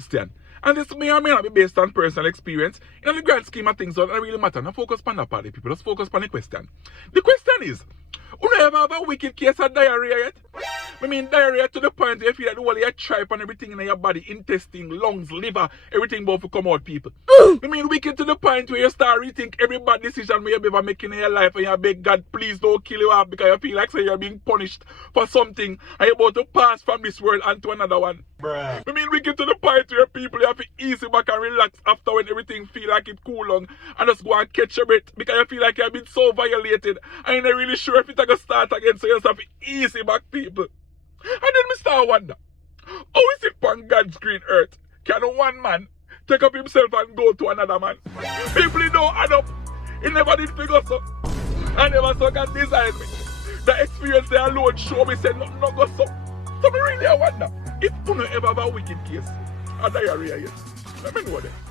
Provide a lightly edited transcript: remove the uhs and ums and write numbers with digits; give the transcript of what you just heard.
question. And this may or may not be based on personal experience. In the grand scheme of things, it doesn't really matter. Now focus on that part of people. Just focus on the question. The question is, you ever have a wicked case of diarrhea yet? I mean diarrhea to the point where you feel that the whole of your tripe and everything in your body, intestine, lungs, liver, everything about to come out, people. I mean wicked to the point where you start rethink every bad decision you ever making in your life and you beg God, please don't kill you off because you feel like say you're being punished for something and you're about to pass from this world onto another one. Bruh. I mean wicked to the point where people you have to easy back and relax after when everything feel like it cool down and just go and catch your breath because you feel like you've been so violated and you're not really sure if it's going to start again, so you just have to easy back, people. And then me start wonder, how is it on God's green earth can one man take up himself and go to another man? People don't add up. He never did figure so. I never saw God design me. The experience there alone show me say nothing not go so. So me really wonder, if you ever have a wicked case, a diarrhea yet, let me know that.